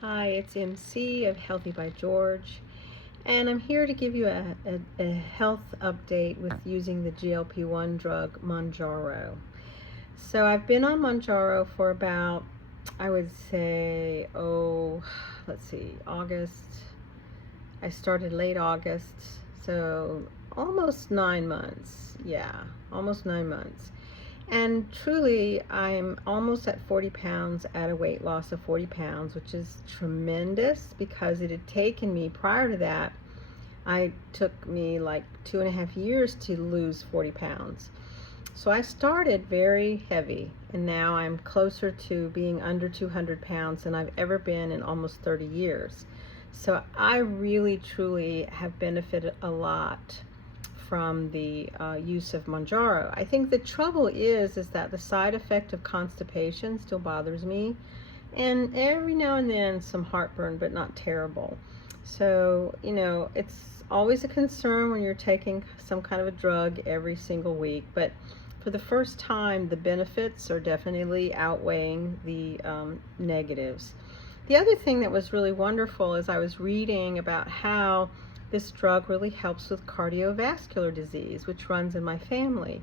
Hi, it's MC of Healthy by George, and I'm here to give you a health update with using the GLP-1 drug mounjaro. So I've been on mounjaro for about, I would say, August. I started late August, so almost 9 months. Yeah, almost 9 months. And truly, I'm almost at 40 pounds at a weight loss of 40 pounds, which is tremendous because it had taken me, prior to that, it took me like 2.5 years to lose 40 pounds. So I started very heavy, and now I'm closer to being under 200 pounds than I've ever been in almost 30 years. So I really, truly have benefited a lot from the use of mounjaro. I think the trouble is that the side effect of constipation still bothers me, and every now and then some heartburn, but not terrible. So, it's always a concern when you're taking some kind of a drug every single week, but for the first time, the benefits are definitely outweighing the negatives. The other thing that was really wonderful is I was reading about how this drug really helps with cardiovascular disease, which runs in my family.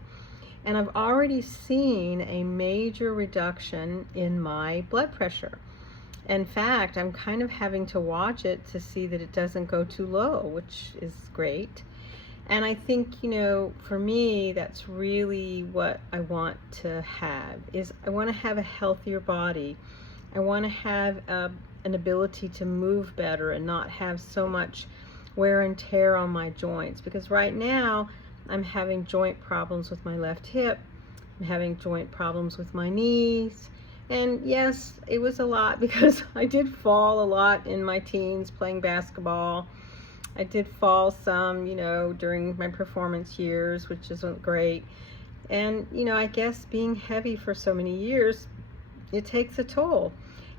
And I've already seen a major reduction in my blood pressure. In fact, I'm kind of having to watch it to see that it doesn't go too low, which is great. And I think, for me, that's really what I want to have, is I want to have a healthier body. I want to have an ability to move better and not have so much wear and tear on my joints, because right now I'm having joint problems with my left hip, I'm having joint problems with my knees, and yes, it was a lot because I did fall a lot in my teens playing basketball. I did fall some, during my performance years, which isn't great. And, I guess being heavy for so many years, it takes a toll.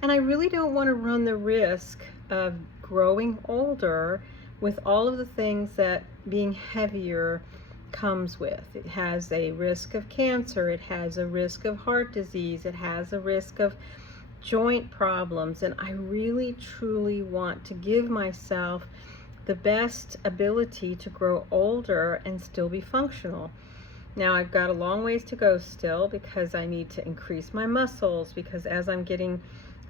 And I really don't want to run the risk of growing older with all of the things that being heavier comes with. It has a risk of cancer, it has a risk of heart disease, it has a risk of joint problems, and I really truly want to give myself the best ability to grow older and still be functional. Now I've got a long ways to go still, because I need to increase my muscles, because as I'm getting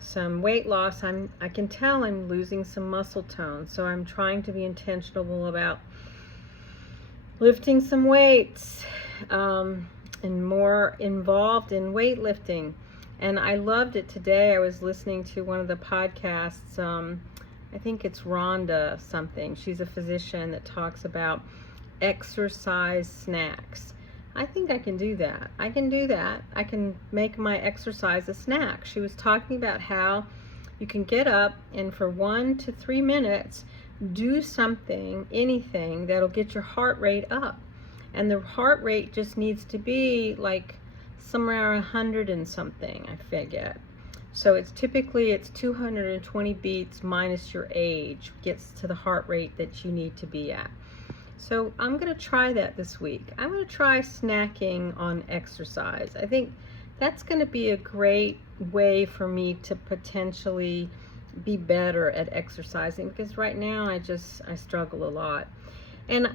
some weight loss, I can tell I'm losing some muscle tone. So I'm trying to be intentional about lifting some weights and more involved in weightlifting. And I loved it today. I was listening to one of the podcasts. I think it's Rhonda something. She's a physician that talks about exercise snacks. I think I can do that. I can make my exercise a snack. She was talking about how you can get up and for 1 to 3 minutes do something, anything that'll get your heart rate up. And the heart rate just needs to be like somewhere 100 and something, I forget. So it's 220 beats minus your age gets to the heart rate that you need to be at. So I'm going to try that this week. I'm going to try snacking on exercise. I think that's going to be a great way for me to potentially be better at exercising, because right now I struggle a lot. And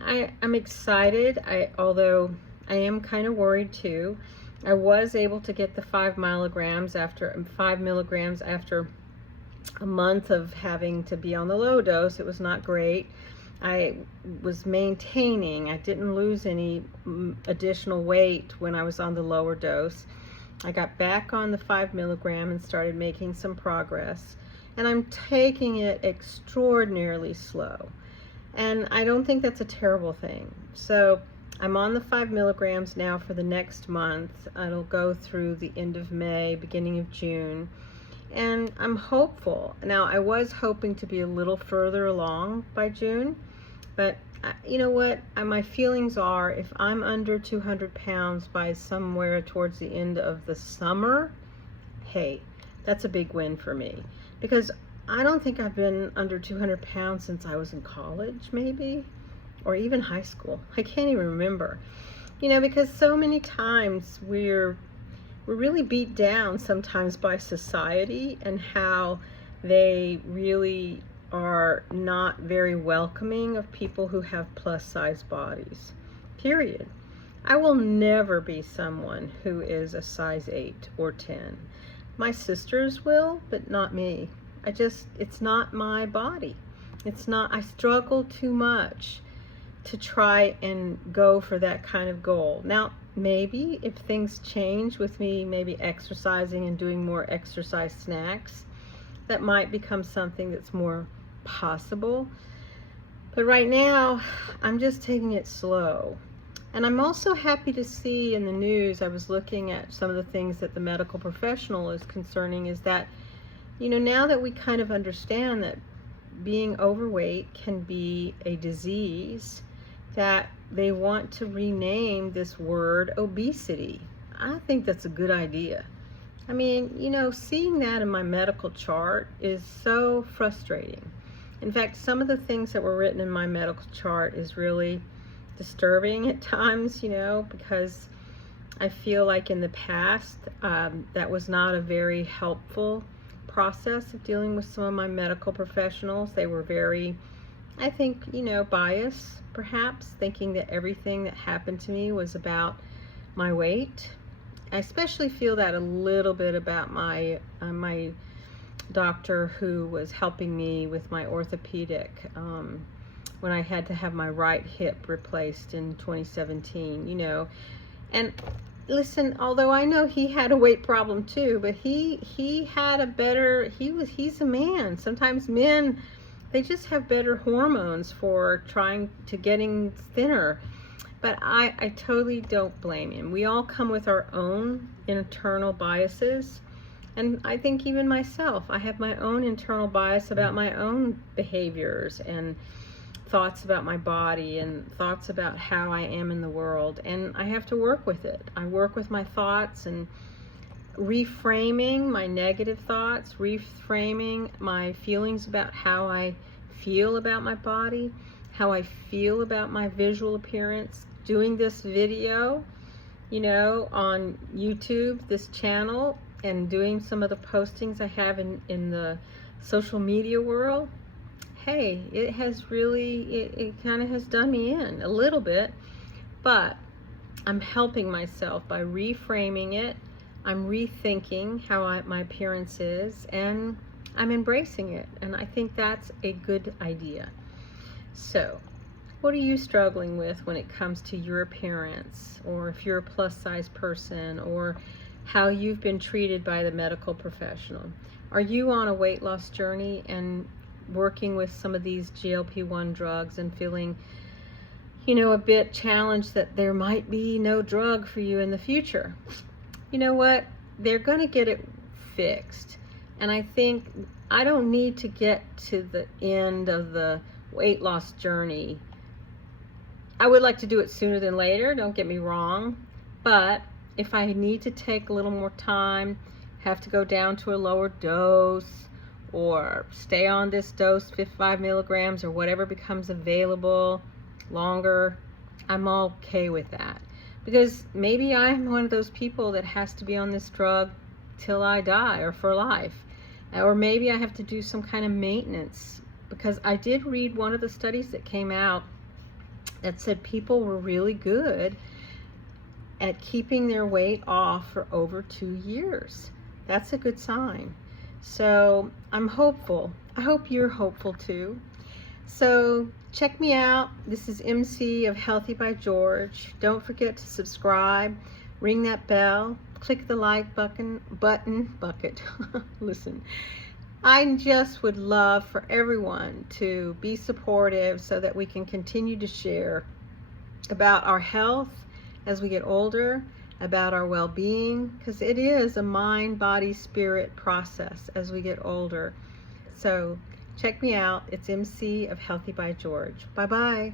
I'm excited, although I am kind of worried too. I was able to get the 5 milligrams after a month of having to be on the low dose. It was not great. I was maintaining. I didn't lose any additional weight when I was on the lower dose. I got back on the 5 milligram and started making some progress. And I'm taking it extraordinarily slow. And I don't think that's a terrible thing. So I'm on the 5 milligrams now for the next month. It'll go through the end of May, beginning of June. And I'm hopeful. Now, I was hoping to be a little further along by June, but you know what? My feelings are, if I'm under 200 pounds by somewhere towards the end of the summer, hey, that's a big win for me. Because I don't think I've been under 200 pounds since I was in college, maybe, or even high school. I can't even remember. Because so many times we're really beat down sometimes by society and how They really are not very welcoming of people who have plus size bodies, period. I will never be someone who is a size 8 or 10. My sisters will, but not me. It's not my body. It's not, I struggle too much to try and go for that kind of goal. Now, maybe if things change with me, maybe exercising and doing more exercise snacks, that might become something that's more possible. But right now, I'm just taking it slow. And I'm also happy to see in the news, I was looking at some of the things that the medical professional is concerning, is that, now that we kind of understand that being overweight can be a disease, that they want to rename this word obesity. I think that's a good idea. I mean, seeing that in my medical chart is so frustrating. In fact, some of the things that were written in my medical chart is really disturbing at times, because I feel like in the past that was not a very helpful process of dealing with some of my medical professionals. They were very, I think, biased, perhaps, thinking that everything that happened to me was about my weight. I especially feel that a little bit about my doctor who was helping me with my orthopedic when I had to have my right hip replaced in 2017, And listen, although I know he had a weight problem too, but he had a better, he's a man. Sometimes men, they just have better hormones for trying to getting thinner. But I totally don't blame him. We all come with our own internal biases. And I think even myself, I have my own internal bias about my own behaviors and thoughts about my body and thoughts about how I am in the world. And I have to work with it. I work with my thoughts and reframing my negative thoughts, reframing my feelings about how I feel about my body, how I feel about my visual appearance. Doing this video, on YouTube, this channel, and doing some of the postings I have in the social media world, hey, it has really, it kind of has done me in a little bit, but I'm helping myself by reframing it. I'm rethinking how my appearance is, and I'm embracing it, and I think that's a good idea. So, what are you struggling with when it comes to your appearance, or if you're a plus size person, or how you've been treated by the medical professional? Are you on a weight loss journey and working with some of these GLP-1 drugs and feeling, a bit challenged that there might be no drug for you in the future? You know what? They're going to get it fixed. And I think I don't need to get to the end of the weight loss journey. I would like to do it sooner than later, don't get me wrong, but if I need to take a little more time, have to go down to a lower dose, or stay on this dose, 55 milligrams, or whatever becomes available longer, I'm okay with that. Because maybe I'm one of those people that has to be on this drug till I die or for life. Or maybe I have to do some kind of maintenance, because I did read one of the studies that came out that said people were really good at keeping their weight off for over 2 years. That's a good sign. So I'm hopeful. I hope you're hopeful too. So check me out. This is MC of Healthy by George. Don't forget to subscribe, ring that bell, click the like button. Listen, I just would love for everyone to be supportive so that we can continue to share about our health as we get older, about our well-being, because it is a mind, body, spirit process as we get older. So check me out. It's MC of Healthy by George. Bye-bye.